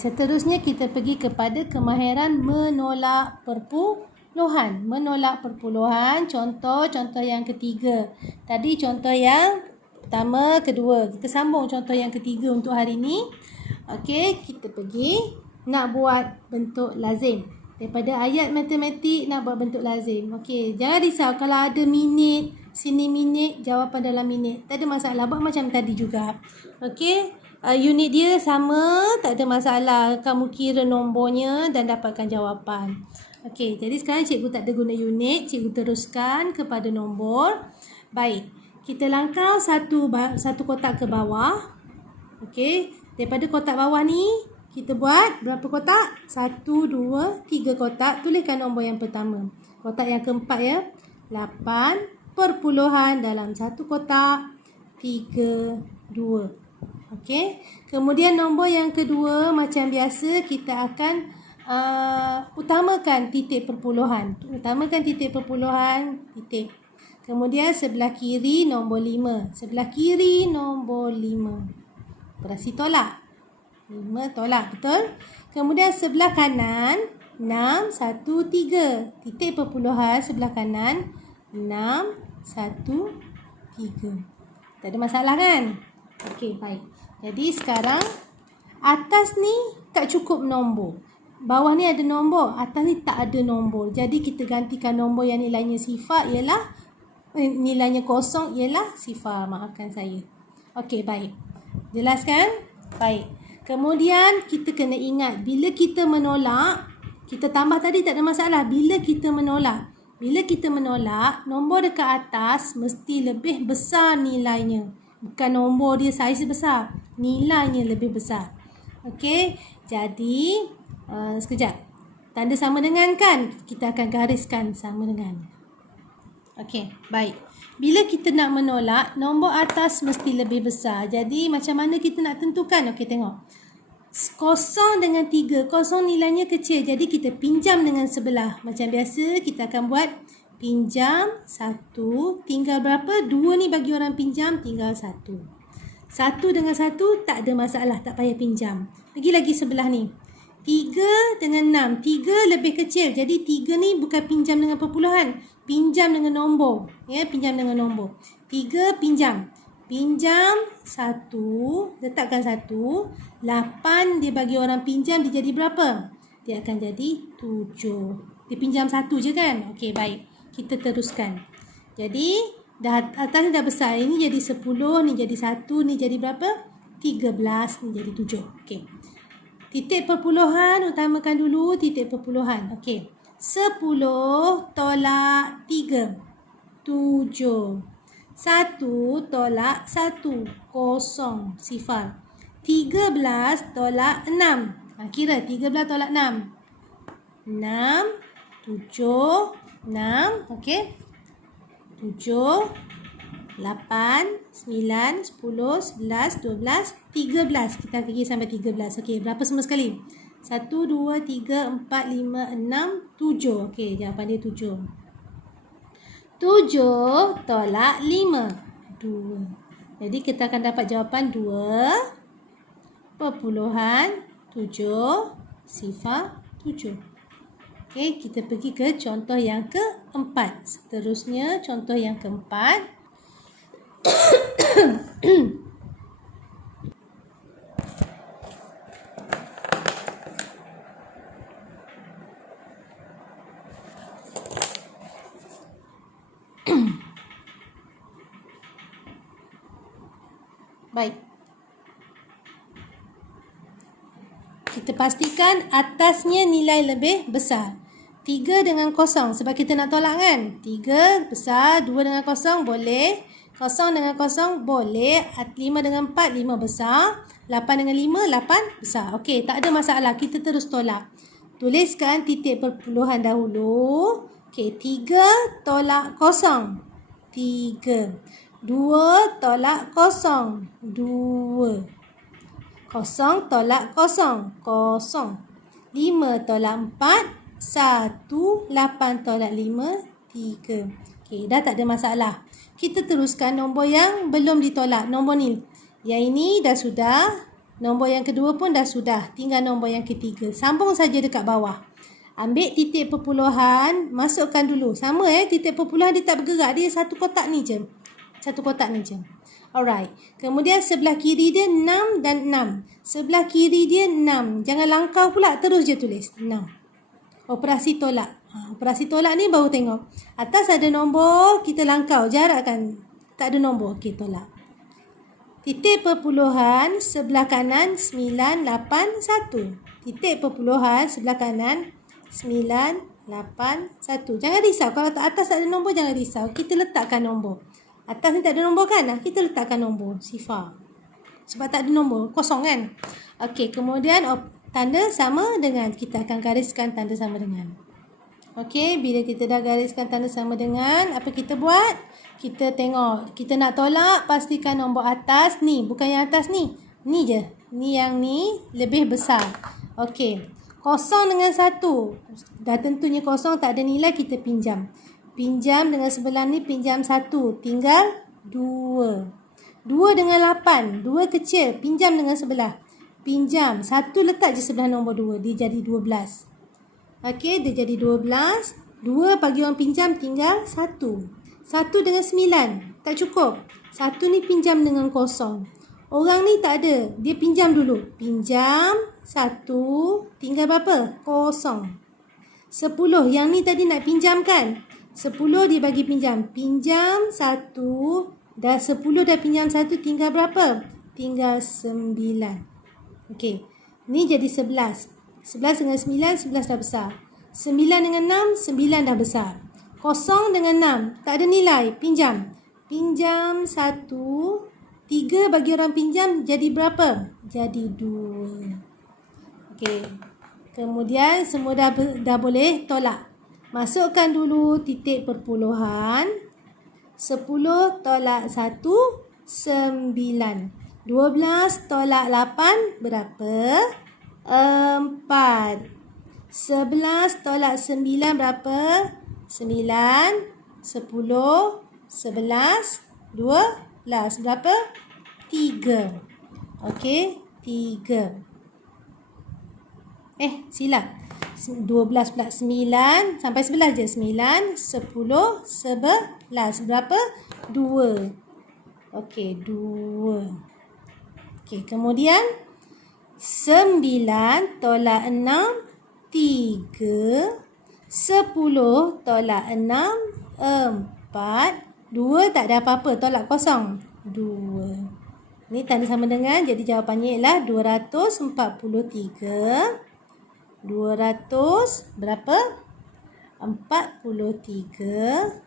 seterusnya kita pergi kepada kemahiran menolak perpuluhan. Menolak perpuluhan, contoh yang ketiga. Tadi contoh yang pertama, kedua. Kita sambung contoh yang ketiga untuk hari ini. Okey, kita pergi nak buat bentuk lazim. Daripada ayat matematik nak buat bentuk lazim. Okey, jangan risau kalau ada minit, sini minit, jawapan dalam minit. Tak ada masalah, buat macam tadi juga. Okey. Unit dia sama, tak ada masalah. Kamu kira nombornya dan dapatkan jawapan. Okey, jadi sekarang cikgu tak ada guna unit. Cikgu teruskan kepada nombor. Baik, kita langkau satu kotak ke bawah. Okey, daripada kotak bawah ni, kita buat berapa kotak? 1, 2, 3 kotak. Tuliskan nombor yang pertama. Kotak yang keempat ya. 8 perpuluhan dalam satu kotak. 3, 2. Okey. Kemudian nombor yang kedua, macam biasa kita akan utamakan titik perpuluhan. Utamakan titik perpuluhan, titik. Kemudian sebelah kiri nombor 5. Sebelah kiri nombor 5. Operasi tolak. 5 tolak, betul? Kemudian sebelah kanan 6, 1, 3. Titik perpuluhan sebelah kanan 6, 1, 3. Tak ada masalah kan? Okey, baik. Jadi sekarang atas ni tak cukup nombor. Bawah ni ada nombor, atas ni tak ada nombor. Jadi kita gantikan nombor yang nilainya sifar ialah nilainya kosong ialah sifar. Maafkan saya. Okey, baik. Jelas kan? Baik. Kemudian kita kena ingat bila kita menolak, kita tambah tadi tak ada masalah. Bila kita menolak, nombor dekat atas mesti lebih besar nilainya. Bukan nombor dia saiz besar, nilainya lebih besar. Okey, jadi sekejap. Tanda sama dengan kan? Kita akan gariskan sama dengan. Okey, baik. Bila kita nak menolak, nombor atas mesti lebih besar. Jadi macam mana kita nak tentukan? Okey, tengok. 0 dengan 3. 0 nilainya kecil. Jadi kita pinjam dengan sebelah. Macam biasa kita akan buat pinjam 1, tinggal berapa? 2 ni bagi orang pinjam, tinggal 1. 1 dengan 1 tak ada masalah, tak payah pinjam. Pergi lagi sebelah ni. 3 dengan 6. 3 lebih kecil. Jadi 3 ni bukan pinjam dengan perpuluhan. Pinjam dengan nombor. Ya, pinjam dengan nombor. 3 pinjam. Pinjam 1, letakkan 1. 8 dia bagi orang pinjam, dia jadi berapa? Dia akan jadi 7. Dia pinjam 1 je kan? Okey, baik. Kita teruskan. Jadi, atas ni dah besar. Ini jadi 10, ni jadi 1, ni jadi berapa? 13, ni jadi 7. Okey. Titik perpuluhan, utamakan dulu titik perpuluhan. Okey. 10 tolak 3. 7. 1 tolak 1. Kosong. Sifar. 13 tolak 6. Kira 13 tolak 6. 6, 7, 6, okey. 7, 8, 9, 10, 11, 12, 13. Kita pergi sampai 13. Okey, berapa semua sekali? 1, 2, 3, 4, 5, 6, 7. Okey, jawapan dia 7. 7 tolak 5. 2. Jadi kita akan dapat jawapan 2,7 sifar 7. Okey, kita pergi ke contoh yang keempat. Seterusnya, contoh yang keempat. Baik. Kita pastikan atasnya nilai lebih besar. 3 dengan 0 sebab kita nak tolak kan? 3 besar, 2 dengan 0 boleh. 0 dengan 0 boleh. 5 dengan 4, 5 besar. 8 dengan 5, 8 besar. Okey, tak ada masalah. Kita terus tolak. Tuliskan titik perpuluhan dahulu. Okey, 3 tolak 0. 3. 2 tolak 0. 2. 0 tolak 0. 0. 5 tolak 4. 1. 8 tolak 5. 3. Okey, dah tak ada masalah. Kita teruskan nombor yang belum ditolak. Nombor ni. Yang ini dah sudah. Nombor yang kedua pun dah sudah. Tinggal nombor yang ketiga. Sambung saja dekat bawah. Ambil titik perpuluhan, masukkan dulu. Sama titik perpuluhan dia tak bergerak. Dia satu kotak ni je. Satu kotak ni je. Alright. Kemudian sebelah kiri dia 6 dan 6. Sebelah kiri dia 6. Jangan langkau pula. Terus je tulis 6. Operasi tolak. Operasi tolak ni baru tengok. Atas ada nombor, kita langkau. Jarak kan? Tak ada nombor. Okey, tolak. Titik perpuluhan sebelah kanan 9, 8, 1. Titik perpuluhan sebelah kanan 9, 8, 1. Jangan risau. Kalau atas tak ada nombor, jangan risau. Kita letakkan nombor. Atas ni tak ada nombor kan? Kita letakkan nombor. Sifar. Sebab tak ada nombor. Kosong kan? Okey. Kemudian tanda sama dengan. Kita akan gariskan tanda sama dengan. Okey. Bila kita dah gariskan tanda sama dengan. Apa kita buat? Kita tengok. Kita nak tolak. Pastikan nombor atas ni. Bukan yang atas ni. Ni je. Ni yang ni lebih besar. Okey. Kosong dengan 1. Dah tentunya kosong. Tak ada nilai. Kita pinjam. Pinjam dengan sebelah ni, pinjam 1. Tinggal 2. 2 dengan 8. 2 kecil. Pinjam dengan sebelah. Pinjam. 1 letak je sebelah nombor 2. Dia jadi 12. Okey, dia jadi 12. 2 bagi orang pinjam tinggal 1. 1 dengan 9. Tak cukup. 1 ni pinjam dengan kosong. Orang ni tak ada. Dia pinjam dulu. Pinjam 1. Tinggal berapa? Kosong. 10. Yang ni tadi nak pinjam kan? 10 dia bagi pinjam. Pinjam 1. Dah 10 dah pinjam 1. Tinggal berapa? Tinggal 9. Okey. Ni jadi 11. 11 dengan 9. 11 dah besar. 9 dengan 6. 9 dah besar. Kosong dengan 6. Tak ada nilai. Pinjam. Pinjam 1. 3 bagi orang pinjam. Jadi berapa? Jadi 2. Okey. Kemudian semua dah boleh tolak. Masukkan dulu titik perpuluhan. 10 tolak 1, 9. 12 tolak 8, berapa? 4. 11 tolak 9, berapa? 9. 10. 11. 12. Berapa? 3. Okey, 3. Silap. 12 pula 9 sampai 11 je. 9, 10, 11. Berapa? 2. Okey, 2. Okey, kemudian 9 tolak 6, 3. 10 tolak 6, 4. 2 tak ada apa-apa. Tolak kosong. 2. Ni tanda sama dengan. Jadi jawapannya ialah 243. 200 berapa? 43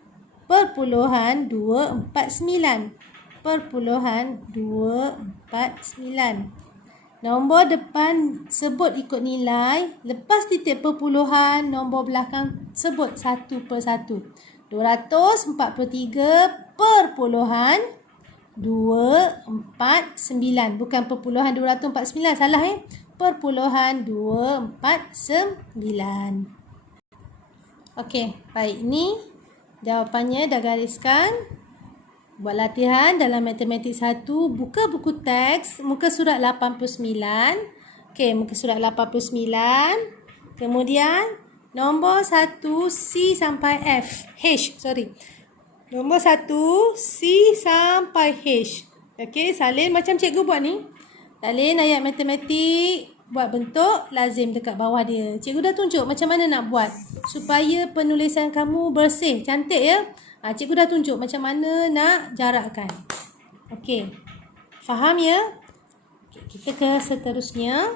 perpuluhan 249. Perpuluhan 249. Nombor depan sebut ikut nilai. Lepas titik perpuluhan, nombor belakang sebut satu per satu. 243 perpuluhan 249. Bukan perpuluhan 249. Salah perpuluhan 249. Okey, baik. Ni jawapannya dah gariskan. Buat latihan dalam matematik 1. Buka buku teks muka surat 89. Okey, muka surat 89. Kemudian nombor 1 C sampai F. Nombor 1 C sampai H. Okey, salin macam cikgu buat ni. Salin ayat matematik, buat bentuk lazim dekat bawah dia. Cikgu dah tunjuk macam mana nak buat supaya penulisan kamu bersih, cantik ya. Cikgu dah tunjuk macam mana nak jarakkan. Okey. Faham ya? Okay, kita ke seterusnya.